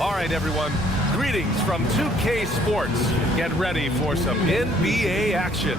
All right, everyone. Greetings from 2K Sports. Get ready for some NBA action.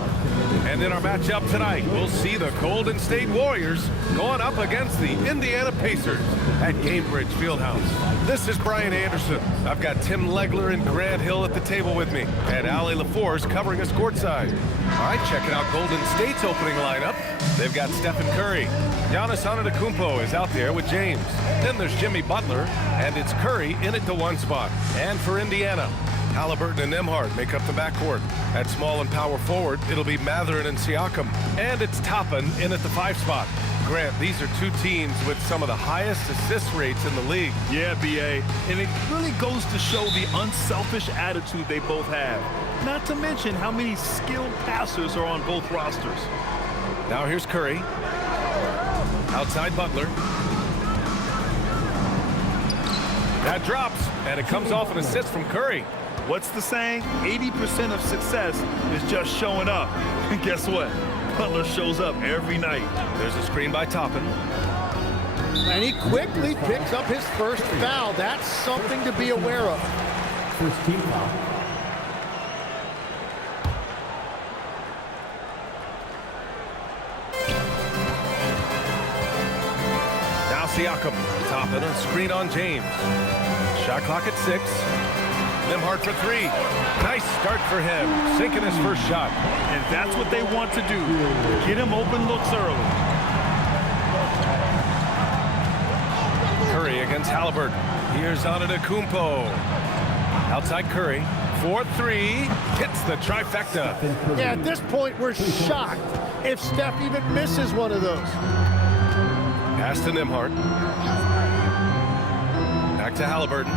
And in our matchup tonight, we'll see the Golden State Warriors going up against the Indiana Pacers at Gainbridge Fieldhouse. This is Brian Anderson. I've got Tim Legler and Grant Hill at the table with me, and Ali LaForce covering us courtside. All right, checking out Golden State's opening lineup. They've got Stephen Curry. Giannis Antetokounmpo is out there with James. Then there's Jimmy Butler, and it's Curry in at the 1 spot. And for Indiana, Halliburton and Nembhard make up the backcourt. At small and power forward, it'll be Mathurin and Siakam. And it's Toppin in at the 5 spot. Grant, these are two teams with some of the highest assist rates in the league. Yeah, B.A., and it really goes to show the unselfish attitude they both have. Not to mention how many skilled passers are on both rosters. Now here's Curry. Outside Butler. That drops, and it comes off an assist from Curry. What's the saying? 80% of success is just showing up. And guess what? Butler shows up every night. There's a screen by Toppin. And he quickly picks up his first foul. That's something to be aware of. First team foul. Now Siakam. Toppin, a screen on James. Shot clock at 6. Nembhard for 3. Nice start for him, sinking his first shot. And that's what they want to do. Get him open looks early. Curry against Halliburton. Here's Antetokounmpo. Outside Curry. 4-3. Hits the trifecta. Yeah, at this point, we're shocked if Steph even misses one of those. Pass to Nembhard. Back to Halliburton.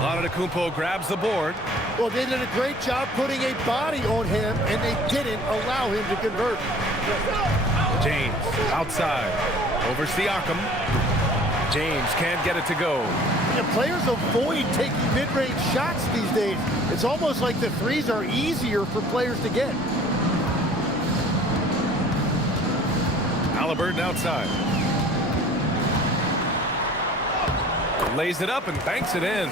Antetokounmpo grabs the board. Well, they did a great job putting a body on him, and they didn't allow him to convert. James outside. Over Siakam. James can't get it to go. Yeah, players avoid taking mid-range shots these days. It's almost like the threes are easier for players to get. Halliburton outside. Lays it up and banks it in.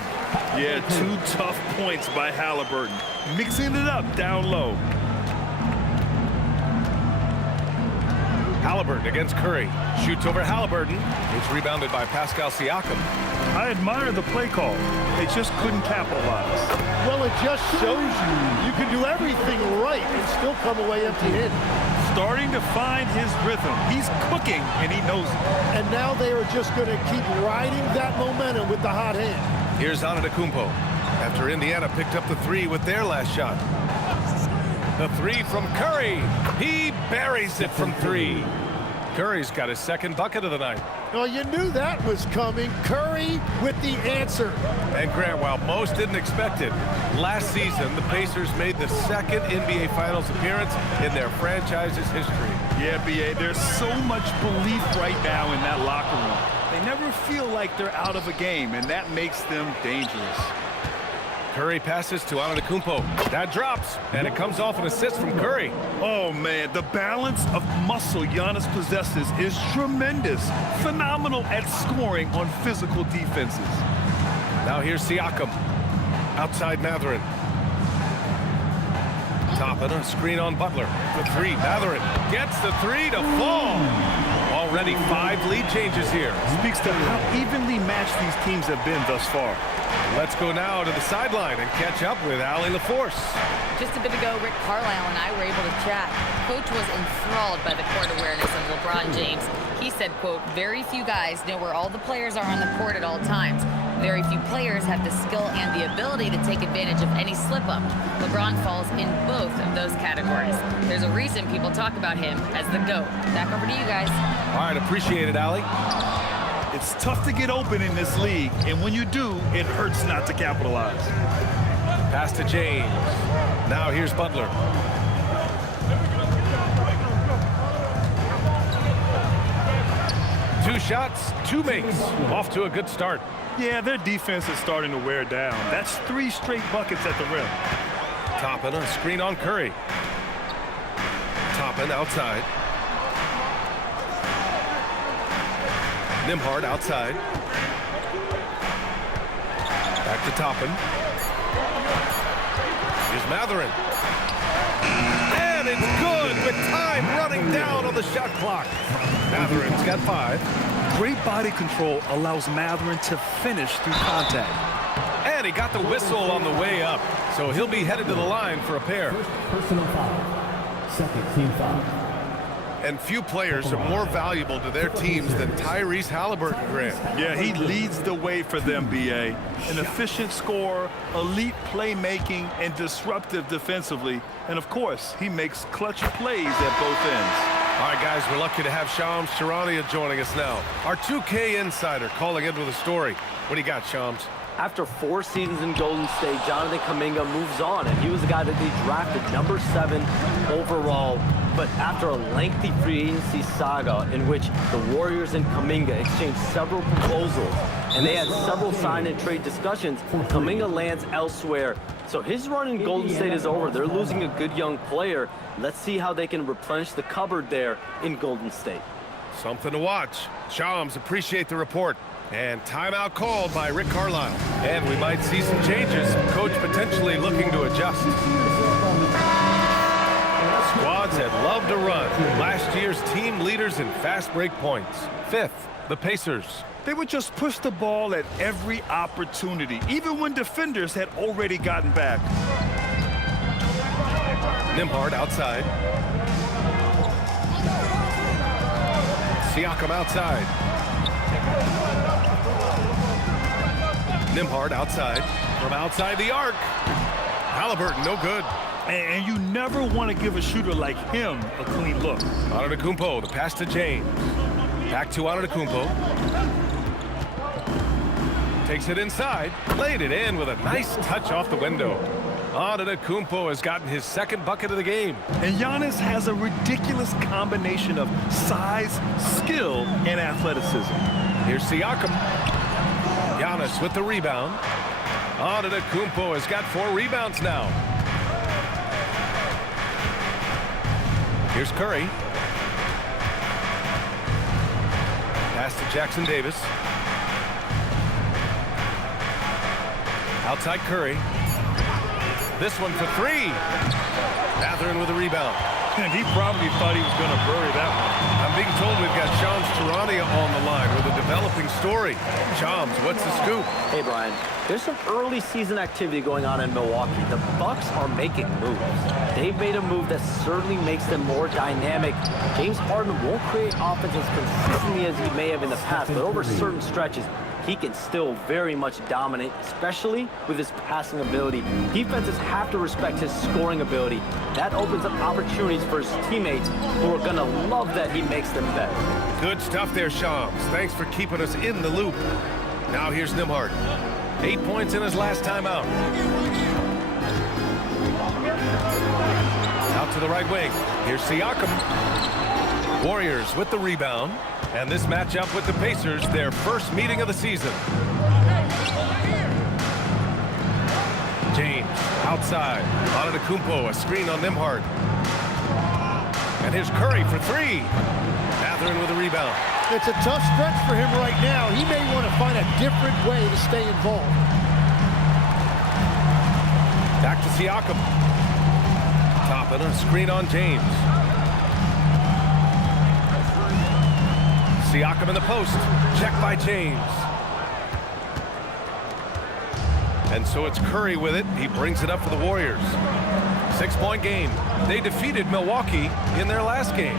Yeah, 2 tough points by Halliburton. Mixing it up down low. Halliburton against Curry. Shoots over Halliburton. It's rebounded by Pascal Siakam. I admire the play call. They just couldn't capitalize. Well, it just shows you can do everything right and still come away empty-handed. Starting to find his rhythm. He's cooking, and he knows it. And now they are just going to keep riding that momentum with the hot hand. Here's Antetokounmpo. After Indiana picked up the 3 with their last shot. The 3 from Curry. He buries it from 3. Curry's got his second bucket of the night. Well, you knew that was coming. Curry with the answer. And Grant, while most didn't expect it, last season the Pacers made the second NBA Finals appearance in their franchise's history. Yeah, B.A., there's so much belief right now in that locker room. They never feel like they're out of a game, and that makes them dangerous. Curry passes to Antetokounmpo. That drops, and it comes off an assist from Curry. Oh, man, the balance of muscle Giannis possesses is tremendous. Phenomenal at scoring on physical defenses. Now here's Siakam. Outside Mathurin. Toppin, a screen on Butler. The 3, Mathurin gets the 3 to fall. Already 5 lead changes here. Speaks to how evenly matched these teams have been thus far. Let's go now to the sideline and catch up with Ali LaForce. Just a bit ago, Rick Carlisle and I were able to chat. Coach was enthralled by the court awareness of LeBron James. He said, quote, "Very few guys know where all the players are on the court at all times. Very few players have the skill and the ability to take advantage of any slip-up. LeBron falls in both of those categories. There's a reason people talk about him as the GOAT." Back over to you guys. All right, appreciate it, Ali. It's tough to get open in this league, and when you do, it hurts not to capitalize. Pass to James. Now here's Butler. Two shots, 2 makes. Off to a good start. Yeah, their defense is starting to wear down. That's 3 straight buckets at the rim. Toppin, a screen on Curry. Toppin outside. Nembhard outside. Back to Toppin. Here's Mathurin. And it's good with time running down on the shot clock. Mathurin's got 5. Great body control allows Mathurin to finish through contact. And he got the whistle on the way up, so he'll be headed to the line for a pair. First personal foul. Second team foul. And few players are more valuable to their teams than Tyrese Halliburton, Grant. Yeah, he leads the way for them, B.A. An efficient scorer, elite playmaking, and disruptive defensively. And, of course, he makes clutch plays at both ends. All right, guys, we're lucky to have Shams Charania joining us now. Our 2K insider calling in with a story. What do you got, Shams? After 4 seasons in Golden State, Jonathan Kuminga moves on, and he was the guy that they drafted number 7 overall. But after a lengthy free agency saga in which the Warriors and Kuminga exchanged several proposals, and they had several sign and trade discussions, Kuminga lands elsewhere. So his run in Golden State is over. They're losing a good young player. Let's see how they can replenish the cupboard there in Golden State. Something to watch. Shams, appreciate the report. And timeout called by Rick Carlisle. And we might see some changes. Coach potentially looking to adjust. Squads that love to run. Last year's team leaders in fast break points. 5th, the Pacers. They would just push the ball at every opportunity, even when defenders had already gotten back. Nembhard outside. Siakam outside. Nembhard outside. From outside the arc. Halliburton, no good. And you never want to give a shooter like him a clean look. Antetokounmpo, the pass to James. Back to Antetokounmpo. Takes it inside. Laid it in with a nice touch off the window. Antetokounmpo has gotten his 2nd bucket of the game. And Giannis has a ridiculous combination of size, skill, and athleticism. Here's Siakam. Giannis with the rebound. Antetokounmpo has got 4 rebounds now. Here's Curry. Pass to Jackson Davis. Outside Curry. This one for 3. Mathurin with a rebound. And he probably thought he was going to bury that one. I'm being told we've got Shams Charania on the line with a developing story. Shams, what's the scoop? Hey, Brian. There's some early season activity going on in Milwaukee. The Bucks are making moves. They've made a move that certainly makes them more dynamic. James Harden won't create offense as consistently as he may have in the past, but over certain stretches, he can still very much dominate, especially with his passing ability. Defenses have to respect his scoring ability. That opens up opportunities for his teammates who are going to love that he makes them better. Good stuff there, Shams. Thanks for keeping us in the loop. Now here's Nembhard. 8 points in his last time out. Out to the right wing. Here's Siakam. Warriors with the rebound. And this matchup with the Pacers, their first meeting of the season. James outside. Antetokounmpo, a screen on Nembhard. And here's Curry for 3. Mathurin with a rebound. It's a tough stretch for him right now. He may want to find a different way to stay involved. Back to Siakam. Toppin, a screen on James. Siakam in the post. Check by James. And so it's Curry with it. He brings it up for the Warriors. 6-point game. They defeated Milwaukee in their last game.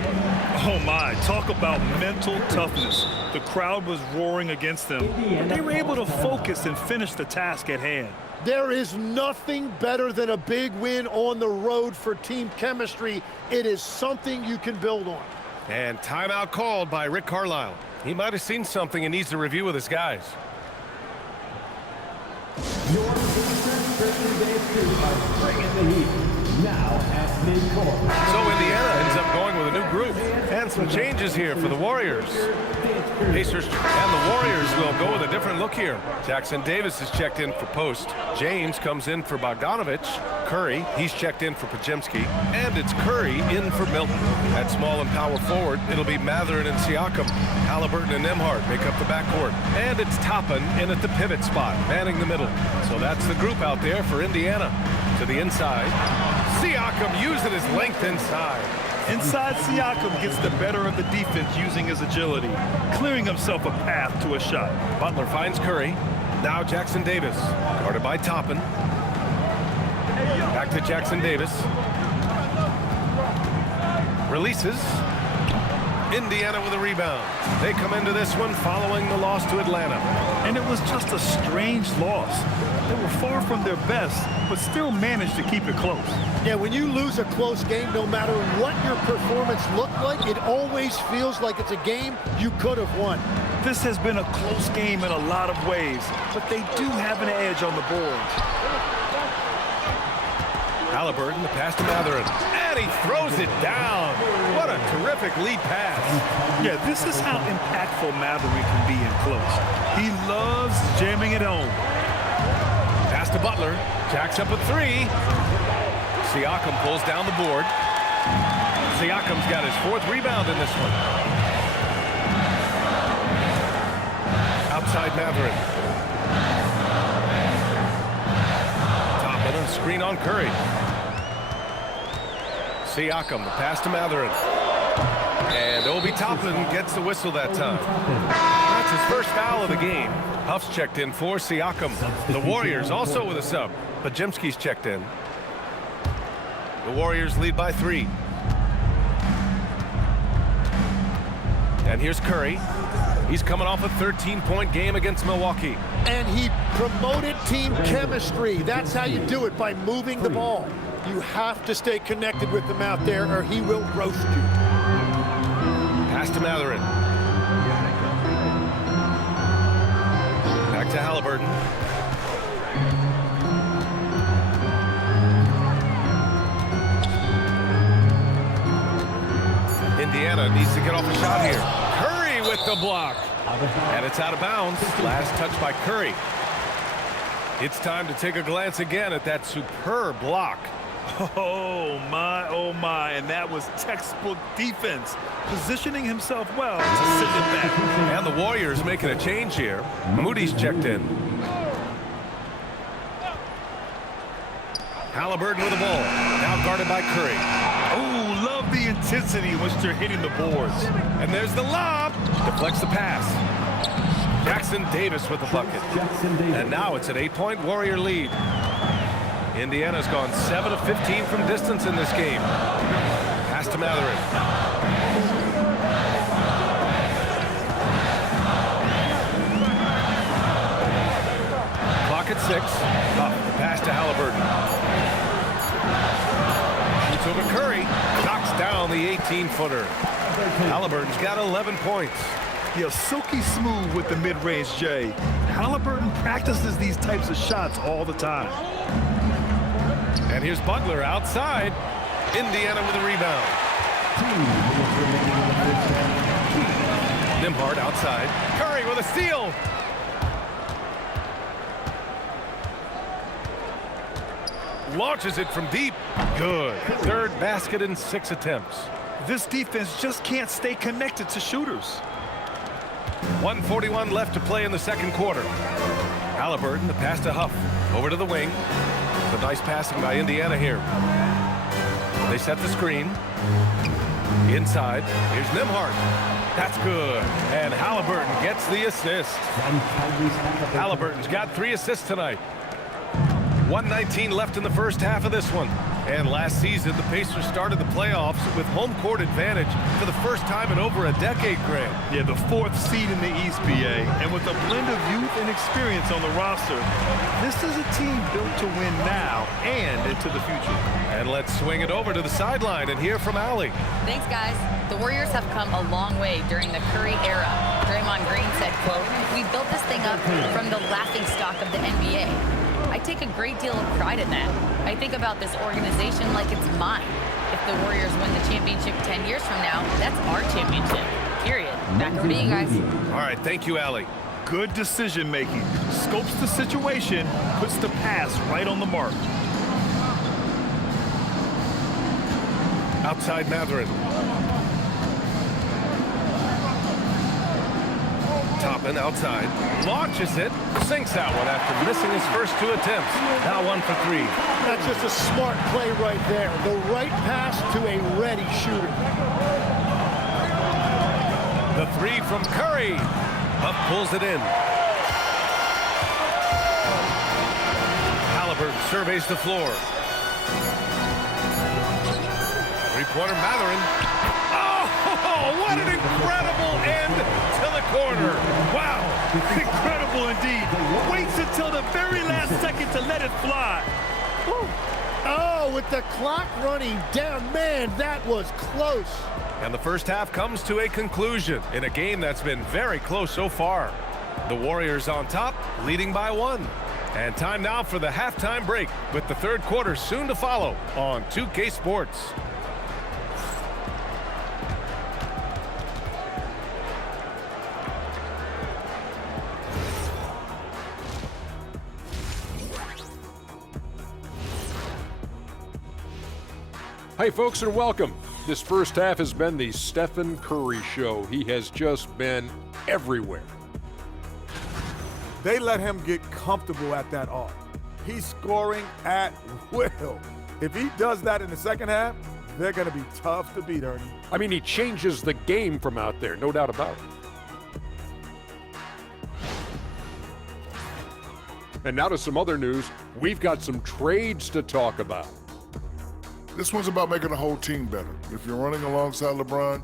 Oh my, talk about mental toughness. The crowd was roaring against them. They were able to focus and finish the task at hand. There is nothing better than a big win on the road for team chemistry. It is something you can build on. And timeout called by Rick Carlisle. He might have seen something and needs to review with his guys. Your visitors Grizzlies Bay are bringing the heat. Now at midcourt. So Indiana ends up going with a new group. And some changes here for the Warriors. Pacers and the Warriors will go with a different look here. Jackson Davis is checked in for post. James comes in for Bogdanovich. Curry, he's checked in for Podziemski. And it's Curry in for Milton. At small and power forward, it'll be Mathurin and Siakam. Halliburton and Nembhard make up the backcourt. And it's Toppin in at the pivot spot, manning the middle. So that's the group out there for Indiana. To the inside. Siakam using his length inside. Inside, Siakam gets the better of the defense using his agility, clearing himself a path to a shot. Butler finds Curry. Now Jackson Davis, guarded by Toppin. Back to Jackson Davis. Releases. Indiana with a rebound. They come into this one following the loss to Atlanta. And it was just a strange loss. They were far from their best, but still managed to keep it close. Yeah, when you lose a close game, no matter what your performance looked like, it always feels like it's a game you could have won. This has been a close game in a lot of ways, but they do have an edge on the boards. Halliburton, the pass to Mathurin. And he throws it down. What a terrific lead pass. Yeah, this is how impactful Mathurin can be in close. He loves jamming it home. Pass to Butler. Jacks up a three. Siakam pulls down the board. Siakam's got his 4th rebound in this one. Outside Mathurin. Toppin, a screen on Curry. Siakam, the pass to Mathurin. And Obi Toppin gets the whistle that time. That's his first foul of the game. Huff's checked in for Siakam. The Warriors also with a sub. Podziemski's checked in. The Warriors lead by 3. And here's Curry. He's coming off a 13-point game against Milwaukee. And he promoted team chemistry. That's how you do it, by moving the ball. You have to stay connected with him out there or he will roast you. Pass to Mathurin. Back to Halliburton. Indiana needs to get off a shot here. Curry with the block. And it's out of bounds. Last touch by Curry. It's time to take a glance again at that superb block. Oh my, and that was textbook defense, positioning himself well to send it back. And the Warriors making a change here. Moody's checked in. Halliburton with the ball, now guarded by Curry. Oh, love the intensity in which they're hitting the boards. And there's the lob, deflects the pass. Jackson Davis with the bucket. And now it's an 8-point Warrior lead. Indiana's gone 7 of 15 from distance in this game. Pass to Mathurin. Clock at 6. Up, the pass to Halliburton. Shoots over Curry. Knocks down the 18-footer. Halliburton's got 11 points. Yeah, silky smooth with the mid-range, Jay. Halliburton practices these types of shots all the time. And here's Butler outside. Indiana with a rebound. Nembhard outside. Curry with a steal. Launches it from deep. Good. 3rd basket in 6 attempts. This defense just can't stay connected to shooters. 1:41 left to play in the 2nd quarter. Halliburton, the pass to Huff. Over to the wing. Some nice passing by Indiana here. They set the screen. Inside. Here's Nembhard. That's good. And Halliburton gets the assist. Halliburton's got 3 assists tonight. 1:19 left in the first half of this one. And last season, the Pacers started the playoffs with home court advantage for the first time in over a decade, Grant. Yeah, the 4th seed in the East, BA. And with a blend of youth and experience on the roster, this is a team built to win now and into the future. And let's swing it over to the sideline and hear from Allie. Thanks, guys. The Warriors have come a long way during the Curry era. Draymond Green said, quote, "We built this thing up from the laughingstock of the NBA. I take a great deal of pride in that. I think about this organization like it's mine. If the Warriors win the championship 10 years from now, that's our championship, period." Back over to you guys. All right, thank you, Allie. Good decision-making. Scopes the situation, puts the pass right on the mark. Outside Mathurin. Toppin outside. Launches it. Sinks that one after missing his first 2 attempts. Now 1 for 3. That's just a smart play right there. The right pass to a ready shooter. The 3 from Curry. Huff pulls it in. Halliburton surveys the floor. Three-pointer Mathurin. Oh, what an incredible end to the corner. Wow, incredible indeed. Waits until the very last second to let it fly. Oh, with the clock running down, man, that was close. And the first half comes to a conclusion in a game that's been very close so far. The Warriors on top, leading by 1. And time now for the halftime break, with the third quarter soon to follow on 2K Sports. Hey folks, and welcome. This first half has been the Stephen Curry show. He has just been everywhere. They let him get comfortable at that arc. He's scoring at will. If he does that in the second half, they're going to be tough to beat, Ernie. I mean, he changes the game from out there, no doubt about it. And now to some other news. We've got some trades to talk about. This one's about making the whole team better. If you're running alongside LeBron,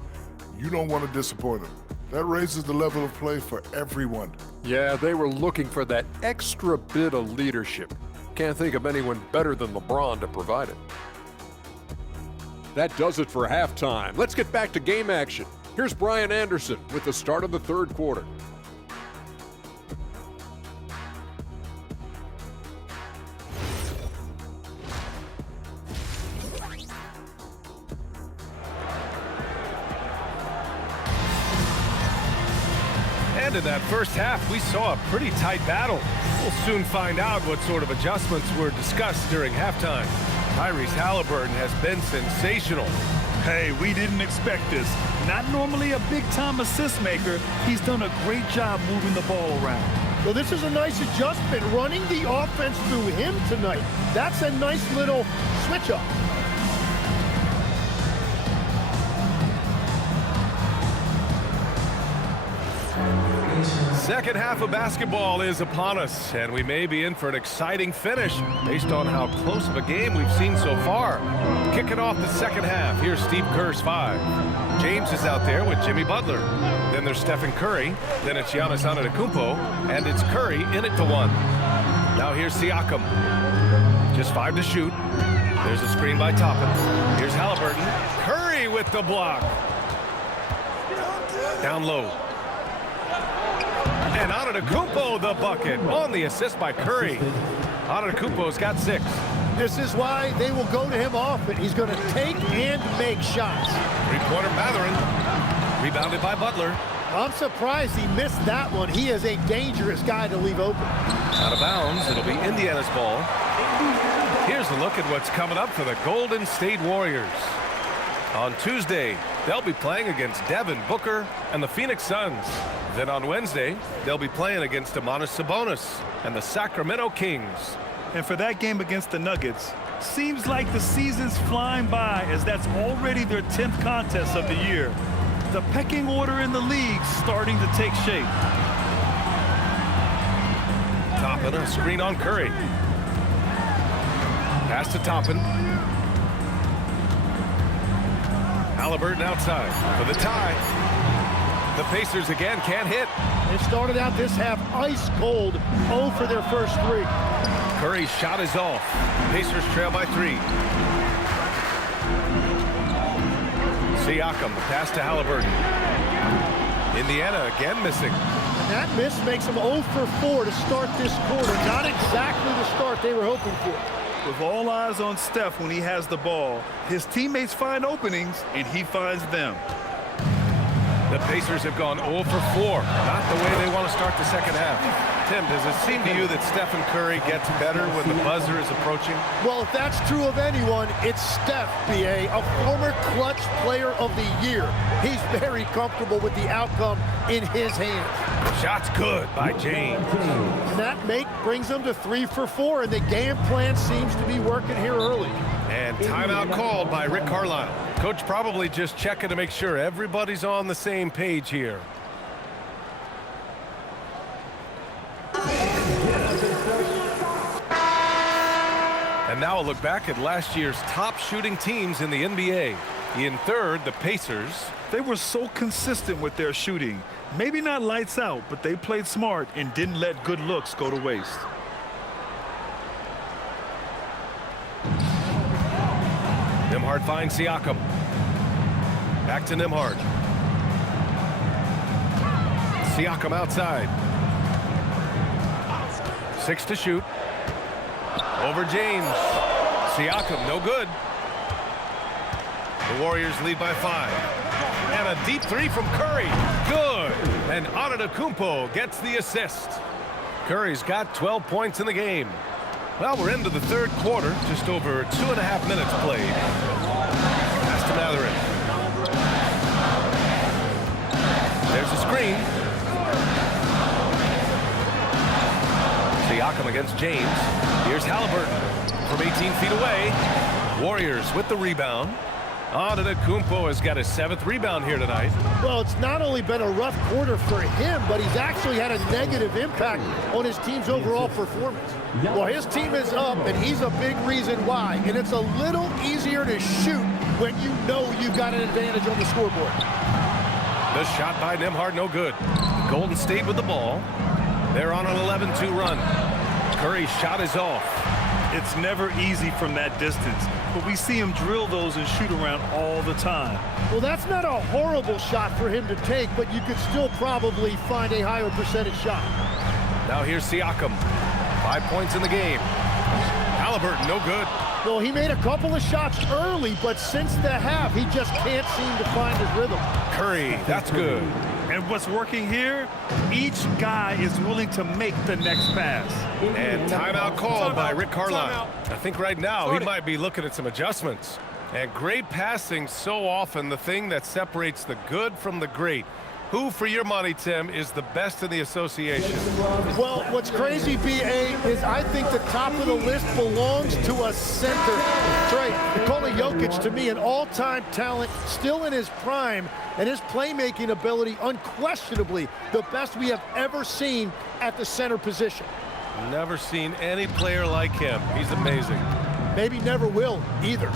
you don't want to disappoint him. That raises the level of play for everyone. Yeah, they were looking for that extra bit of leadership. Can't think of anyone better than LeBron to provide it. That does it for halftime. Let's get back to game action. Here's Brian Anderson with the start of the third quarter. And in that first half, we saw a pretty tight battle. We'll soon find out what sort of adjustments were discussed during halftime. Tyrese Halliburton has been sensational. Hey, we didn't expect this. Not normally a big-time assist maker, he's done a great job moving the ball around. Well, this is a nice adjustment, running the offense through him tonight. That's a nice little switch-up. Second half of basketball is upon us, and we may be in for an exciting finish based on how close of a game we've seen so far. Kicking off the second half, here's Steve Kerr's 5. James is out there with Jimmy Butler. Then there's Stephen Curry. Then it's Giannis Antetokounmpo, and it's Curry in it to 1. Now here's Siakam. Just 5 to shoot. There's a screen by Toppin. Here's Halliburton. Curry with the block. Down low. And Antetokounmpo the bucket on the assist by Curry. Antetokounmpo's got 6. This is why they will go to him often. He's going to take and make shots. Three-pointer Mathurin. Rebounded by Butler. I'm surprised he missed that one. He is a dangerous guy to leave open. Out of bounds. It'll be Indiana's ball. Here's a look at what's coming up for the Golden State Warriors. On Tuesday, they'll be playing against Devin Booker and the Phoenix Suns. Then on Wednesday, they'll be playing against Domantas Sabonis and the Sacramento Kings. And for that game against the Nuggets, seems like the season's flying by, as that's already their 10th contest of the year. The pecking order in the league's starting to take shape. Toppin, a screen on Curry. Pass to Toppin. Halliburton outside for the tie. The Pacers again can't hit. They started out this half ice cold, 0 for their first 3. Curry's shot is off. Pacers trail by 3. Siakam, pass to Halliburton. Indiana again missing. And that miss makes them 0 for 4 to start this quarter. Not exactly the start they were hoping for. With all eyes on Steph when he has the ball, his teammates find openings, and he finds them. The Pacers have gone 0 for 4. Not the way they want to start the second half. Tim, does it seem to you that Stephen Curry gets better when the buzzer is approaching? Well, if that's true of anyone, it's Steph, B.A., a former clutch player of the year. He's very comfortable with the outcome in his hands. Shot's good by James. And that make brings them to 3 for 4, and the game plan seems to be working here early. And timeout called by Rick Carlisle. Coach probably just checking to make sure everybody's on the same page here. And now a look back at last year's top shooting teams in the NBA. In third, the Pacers. They were so consistent with their shooting. Maybe not lights out, but they played smart and didn't let good looks go to waste. Nembhard finds Siakam. Back to Nembhard. Siakam outside. 6 to shoot. Over James. Siakam, no good. The Warriors lead by 5. And a deep 3 from Curry. Good. And Antetokounmpo gets the assist. Curry's got 12 points in the game. Well, we're into the third quarter. Just over 2.5 minutes played. Pass to Mathurin. There's a screen. Siakam against James. Here's Halliburton from 18 feet away. Warriors with the rebound. Antetokounmpo has got his 7th rebound here tonight. Well, it's not only been a rough quarter for him, but he's actually had a negative impact on his team's overall performance. Well, his team is up, and he's a big reason why. And it's a little easier to shoot when you know you've got an advantage on the scoreboard. The shot by Nembhard, no good. Golden State with the ball. They're on an 11-2 run. Curry's shot is off. It's never easy from that distance, but we see him drill those and shoot around all the time. Well, that's not a horrible shot for him to take, but you could still probably find a higher percentage shot. Now here's Siakam. 5 points in the game. Halliburton, no good. Well, he made a couple of shots early, but since the half, he just can't seem to find his rhythm. Curry, that's good. And what's working here, each guy is willing to make the next pass. And timeout called by Rick Carlisle. I think right now he might be looking at some adjustments. And great passing, so often the thing that separates the good from the great. Who, for your money, Tim, is the best in the association? Well, what's crazy, B.A., is I think the top of the list belongs to a center. Trey, Nikola Jokic, to me, an all-time talent, still in his prime, and his playmaking ability, unquestionably, the best we have ever seen at the center position. Never seen any player like him. He's amazing. Maybe never will, either.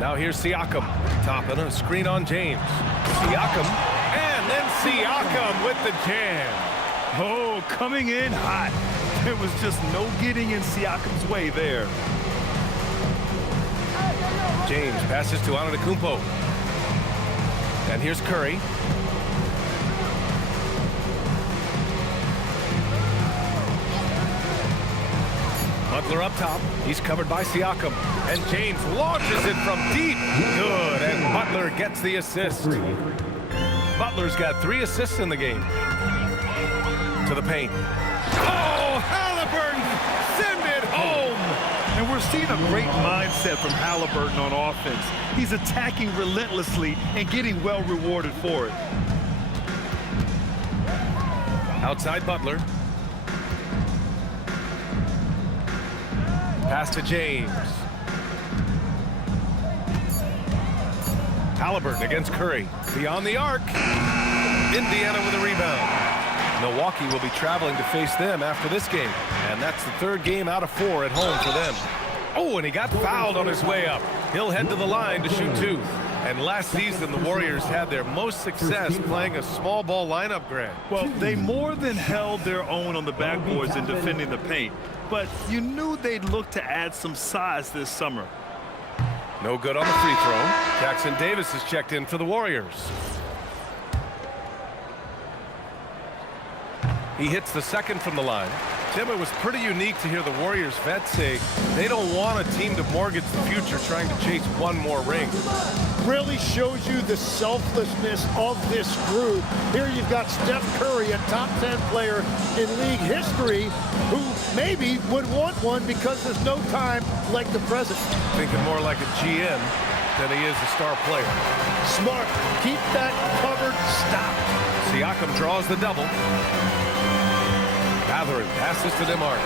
Now here's Siakam. Topping a screen on James. Siakam. And then Siakam with the jam. Oh, coming in hot. There was just no getting in Siakam's way there. James passes to Antetokounmpo. And here's Curry. Butler up top. He's covered by Siakam. And James launches it from deep. Good. And Butler gets the assist. Butler's got 3 assists in the game. To the paint. Oh, Halliburton! Send it home! And we're seeing a great mindset from Halliburton on offense. He's attacking relentlessly and getting well rewarded for it. Outside Butler. Pass to James. Halliburton against Curry. Beyond the arc. Indiana with a rebound. Milwaukee will be traveling to face them after this game. And that's the 3rd game out of 4 at home for them. Oh, and he got fouled on his way up. He'll head to the line to shoot 2. And last season, the Warriors had their most success playing a small ball lineup, Grant. Well, they more than held their own on the backboards in defending the paint. But you knew they'd look to add some size this summer. No good on the free throw. Jackson Davis is checked in for the Warriors. He hits the 2nd from the line. Tim, it was pretty unique to hear the Warriors vets say they don't want a team to mortgage the future trying to chase one more ring. Really shows you the selflessness of this group. Here you've got Steph Curry, a top 10 player in league history, who maybe would want one because there's no time like the present. Thinking more like a GM than he is a star player. Smart. Keep that covered. Stop. Siakam draws the double. Gathering passes to Nembhard.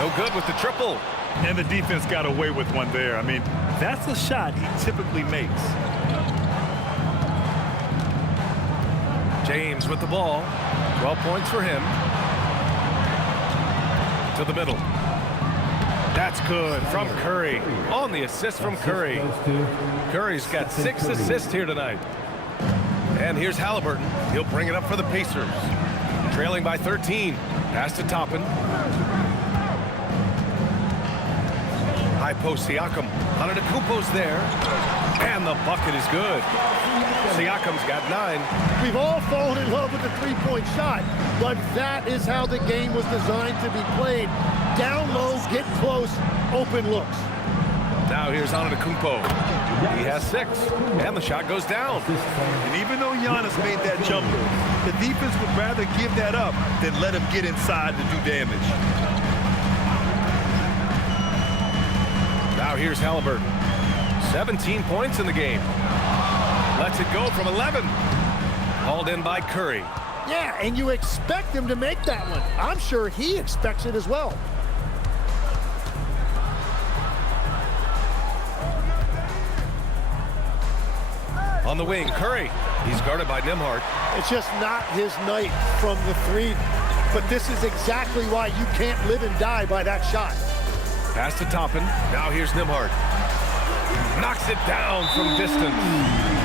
No good with the triple. And the defense got away with one there. I mean, that's a shot he typically makes. James with the ball. 12 points for him. To the middle. That's good from Curry. On the assist from Curry. Curry's got 6 assists here tonight. And here's Halliburton. He'll bring it up for the Pacers. Trailing by 13. Pass to Toppin. High post Siakam. Antetokounmpo's there. And the bucket is good. Siakam's got 9. We've all fallen in love with the three-point shot, but that is how the game was designed to be played. Down low, get close, open looks. Now here's Antetokounmpo. He has 6, and the shot goes down. And even though Giannis made that jumper, the defense would rather give that up than let him get inside to do damage. Now here's Halliburton. 17 points in the game. Lets it go from 11. Hauled in by Curry. Yeah, and you expect him to make that one. I'm sure he expects it as well. On the wing, Curry. He's guarded by Nembhard. It's just not his night from the 3, but this is exactly why you can't live and die by that shot. Pass to Toppin. Now here's Nembhard. Knocks it down from distance.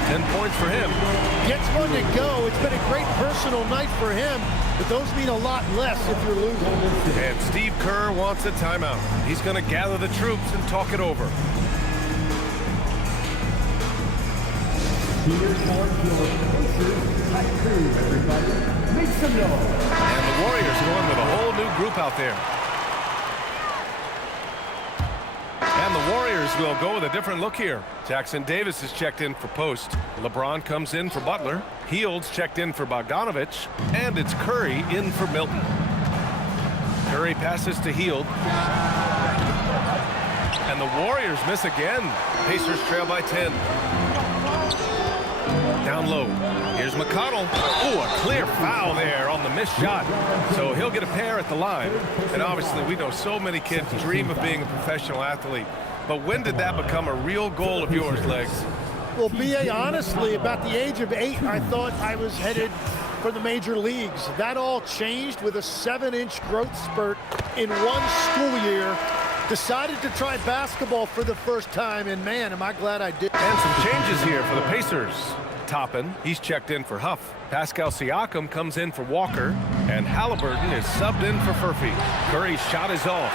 10 points for him. Gets one to go. It's been a great personal night for him, but those mean a lot less if you're losing. And Steve Kerr wants a timeout. He's going to gather the troops and talk it over. Here's more your Pacers tight crew, everybody. Make some noise. And the Warriors going with a whole new group out there. And the Warriors will go with a different look here. Jackson Davis is checked in for post. LeBron comes in for Butler. Hields checked in for Bogdanovich. And it's Curry in for Milton. Curry passes to Hield. And the Warriors miss again. Pacers trail by 10. Down low. Here's McConnell. Oh, a clear foul there on the missed shot. So he'll get a pair at the line. And obviously we know so many kids dream of being a professional athlete. But when did that become a real goal of yours, Legs? Well, B.A., honestly, about the age of 8, I thought I was headed for the major leagues. That all changed with a 7-inch growth spurt in one school year. Decided to try basketball for the first time, and man, am I glad I did. And some changes here for the Pacers. Toppin, he's checked in for Huff. Pascal Siakam comes in for Walker, and Halliburton is subbed in for Furphy. Curry's shot is off.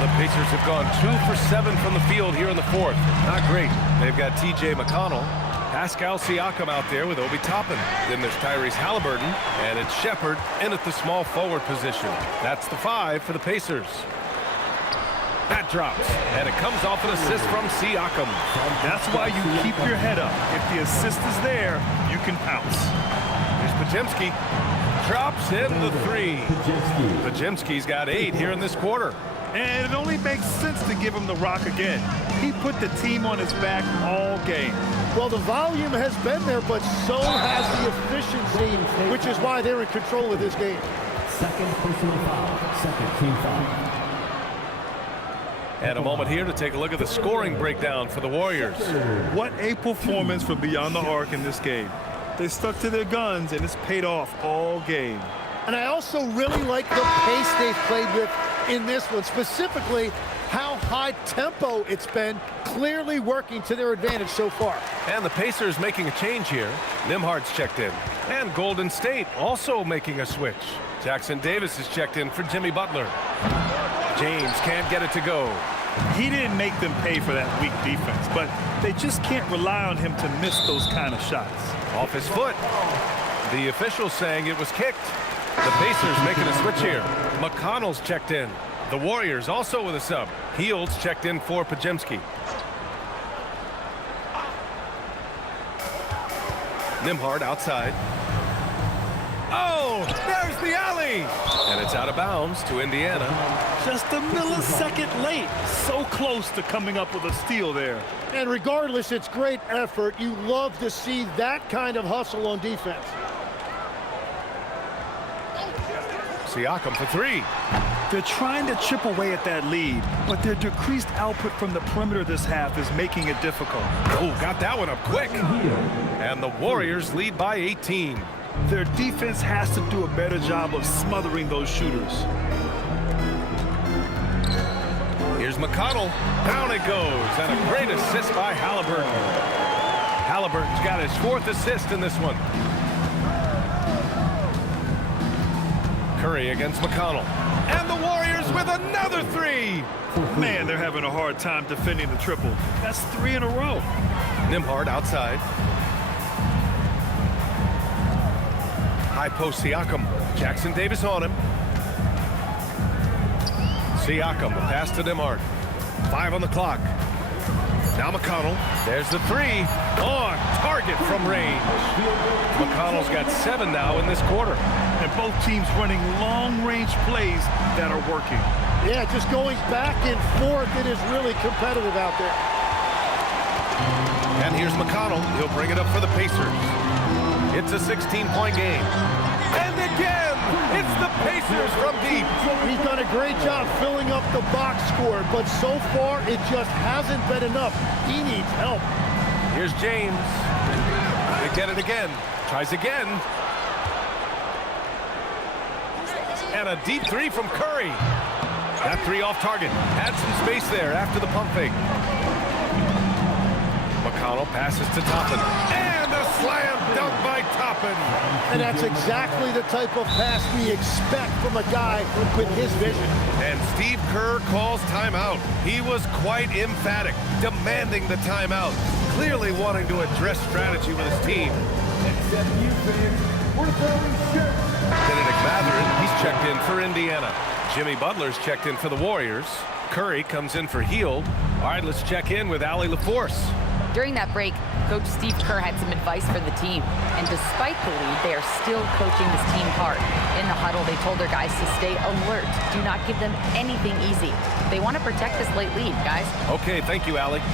The Pacers have gone 2 for 7 from the field here in the 4th. Not great. They've got T.J. McConnell, Pascal Siakam out there with Obi Toppin. Then there's Tyrese Halliburton, and it's Shepherd in at the small forward position. That's the 5 for the Pacers. That drops, and it comes off an assist from Siakam. That's why you keep your head up. If the assist is there, you can pounce. Here's Podziemski. Drops in the 3. Podziemski's got 8 here in this quarter. And it only makes sense to give him the rock again. He put the team on his back all game. Well, the volume has been there, but so has the efficiency, which is why they're in control of this game. Second personal foul. Second team foul. And a moment here to take a look at the scoring breakdown for the Warriors. What a performance for Beyond the Arc in this game. They stuck to their guns, and it's paid off all game. And I also really like the pace they've played with in this one, specifically how high tempo it's been, clearly working to their advantage so far. And the Pacers making a change here. Nembhard's checked in. And Golden State also making a switch. Jackson Davis is checked in for Jimmy Butler. James can't get it to go. He didn't make them pay for that weak defense, but they just can't rely on him to miss those kind of shots. Off his foot. The official saying it was kicked. The Pacers making a switch here. McConnell's checked in. The Warriors also with a sub. Hields checked in for Podziemski. Nembhard outside. Oh, there's the alley! And it's out of bounds to Indiana. Just a millisecond late. So close to coming up with a steal there. And regardless, it's great effort. You love to see that kind of hustle on defense. Siakam for three. They're trying to chip away at that lead, but their decreased output from the perimeter this half is making it difficult. Oh, got that one up quick. And the Warriors lead by 18. Their defense has to do a better job of smothering those shooters. Here's McConnell. Down it goes. And a great assist by Halliburton. Halliburton's got his 4th assist in this one. Curry against McConnell. And the Warriors with another 3. Man, they're having a hard time defending the triple. That's 3 in a row. Nembhard outside. High post Siakam. Jackson Davis on him. Siakam, the pass to Nembhard. 5 on the clock. Now McConnell. There's the 3. On target from range. McConnell's got 7 now in this quarter. And both teams running long-range plays that are working. Yeah, just going back and forth. It is really competitive out there. And here's McConnell. He'll bring it up for the Pacers. It's a 16-point game. And again, it's the Pacers from deep. He's done a great job filling up the box score, but so far it just hasn't been enough. He needs help. Here's James. They get it again. Tries again. And a deep 3 from Curry. That 3 off target. Had some space there after the pump fake. McConnell passes to Toppin. And a slam dunk by Toppin. And that's exactly the type of pass we expect from a guy with his vision. And Steve Kerr calls timeout. He was quite emphatic, demanding the timeout. Clearly wanting to address strategy with his team. Except you fans, we're throwing shirts. Bennedict Mathurin, he's checked in for Indiana. Jimmy Butler's checked in for the Warriors. Curry comes in for Hield. All right, let's check in with Allie LaForce. During that break, Coach Steve Kerr had some advice for the team. And despite the lead, they are still coaching this team hard. In the huddle, they told their guys to stay alert. Do not give them anything easy. They want to protect this late lead, guys. Okay, thank you, Allie.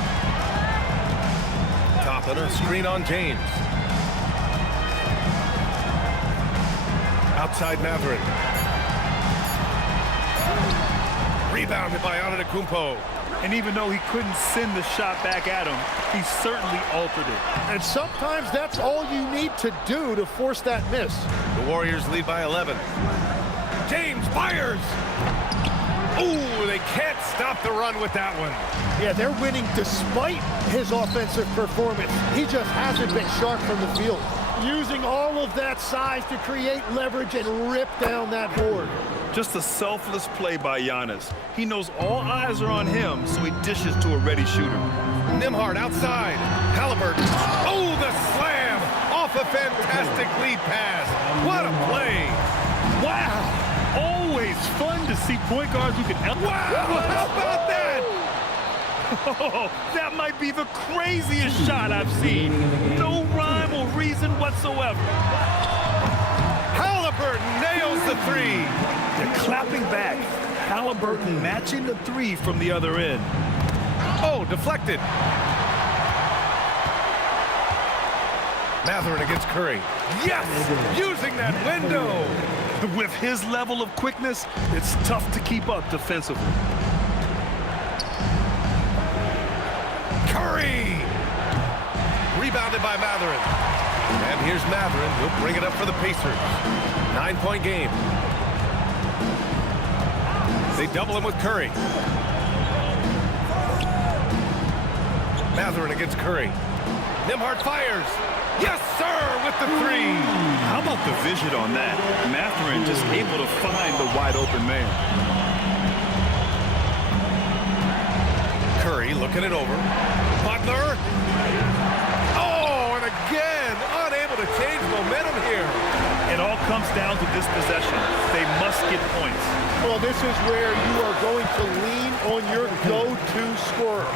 Toppin, a screen on James. Outside Mathurin. Rebounded by Antetokounmpo. And even though he couldn't send the shot back at him, he certainly altered it. And sometimes that's all you need to do to force that miss. The Warriors lead by 11. James fires. Ooh, they can't stop the run with that one. Yeah, they're winning despite his offensive performance. He just hasn't been sharp from the field. Using all of that size to create leverage and rip down that board. Just a selfless play by Giannis. He knows all eyes are on him, so he dishes to a ready shooter. Nembhard outside. Halliburton. Oh, the slam off a fantastic lead pass. What a play. Wow. Always fun to see point guards who can... Wow, how about that? Oh, that might be the craziest shot I've seen. No rhyme or reason whatsoever. Halliburton nails the 3. They're clapping back. Halliburton matching the 3 from the other end. Oh, deflected. Mathurin against Curry. Yes, using that window. With his level of quickness, it's tough to keep up defensively. Curry! Rebounded by Mathurin. And here's Mathurin. He'll bring it up for the Pacers. 9-point game. They double him with Curry. Mathurin against Curry. Nembhard fires. Yes, sir, with the 3. How about the vision on that? Mathurin just able to find the wide open man. Curry looking it over. Butler. Oh, and again, unable to change momentum here. And It all comes down to this possession. They must get points. Well, this is where you are going to lean on your go-to scorer.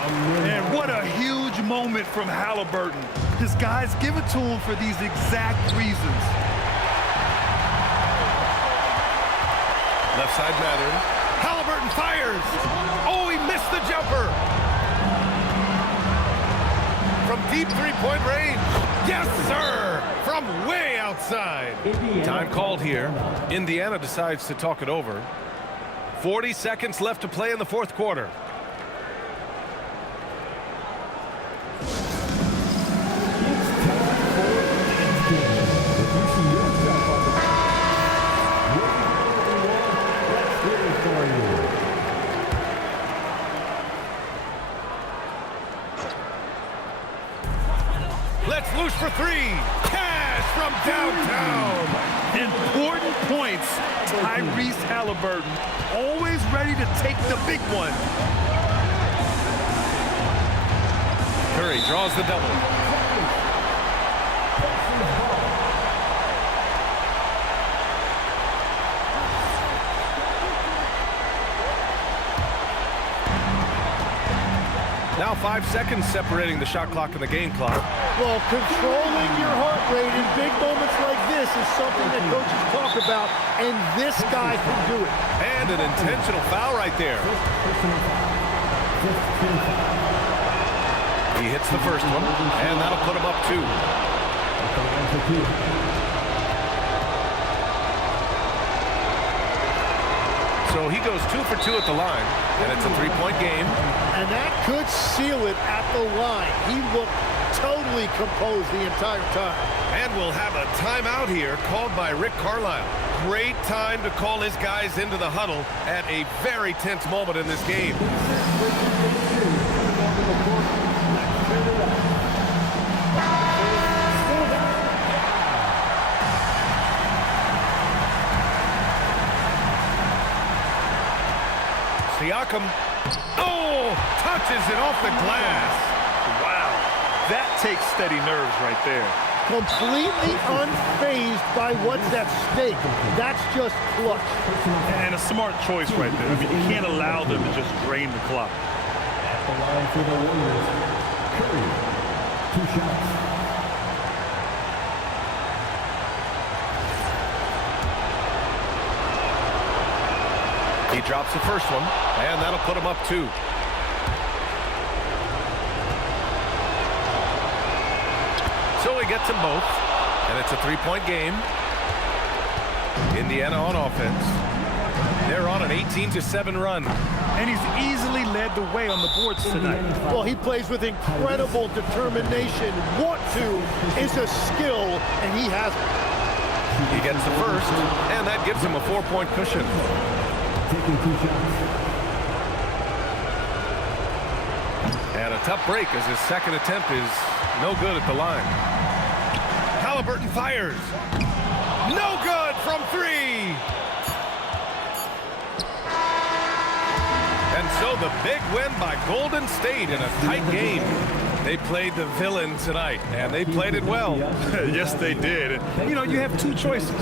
And what a huge moment from Halliburton. His guys give it to him for these exact reasons. Left side Mathurin. Halliburton fires. Oh, he missed the jumper. From deep three-point range. Yes, sir. From way outside. Time called here. Indiana decides to talk it over. 40 seconds left to play in the fourth quarter. Let's loose for three. Cash from downtown. Important points. Tyrese Halliburton, always ready to take the big one. Curry draws the double. Now 5 seconds separating the shot clock and the game clock. Well, controlling your heart rate in big moments like this is something that coaches talk about, and this guy can do it. And an intentional foul right there. He hits the first one, and that'll put him up 2. So he goes 2 for 2 at the line, and it's a 3-point game. And that could seal it at the line. He looked totally composed the entire time. And we'll have a timeout here called by Rick Carlisle. Great time to call his guys into the huddle at a very tense moment in this game. Siakam, touches it off the glass. Wow, that takes steady nerves right there. Completely unfazed by what's at stake. That's just clutch. And a smart choice right there. I mean, you can't allow them to just drain the clock. At the line for the Warriors, Curry, 2 shots. He drops the first one, and that'll put him up 2. So he gets them both, and it's a 3-point game. Indiana on offense. They're on an 18-7 run. And he's easily led the way on the boards tonight. Well, he plays with incredible determination. Want to is a skill, and he has it. He gets the first, and that gives him a 4-point cushion. Taking 2 shots. And a tough break as his second attempt is no good at the line. Halliburton fires. No good from 3. And so the big win by Golden State in a tight game. They played the villain tonight, and they played it well. Yes, they did. And, you know, you have 2 choices.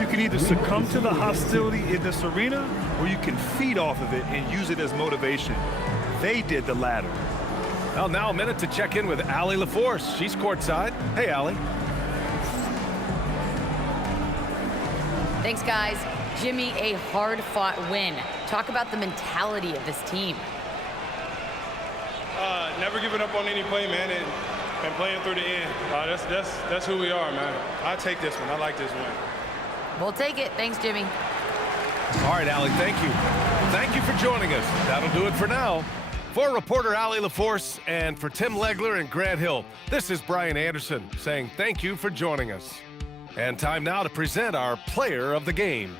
You can either succumb to the hostility in this arena, or you can feed off of it and use it as motivation. They did the latter. Well, now a minute to check in with Allie LaForce. She's courtside. Hey, Allie. Thanks, guys. Jimmy, a hard-fought win. Talk about the mentality of this team. Never giving up on any play, man, and playing through the end. That's who we are, man. I take this one. I like this win. We'll take it. Thanks, Jimmy. All right, Allie, thank you. Thank you for joining us. That'll do it for now. For reporter Allie LaForce and for Tim Legler and Grant Hill, this is Brian Anderson saying thank you for joining us. And time now to present our player of the game.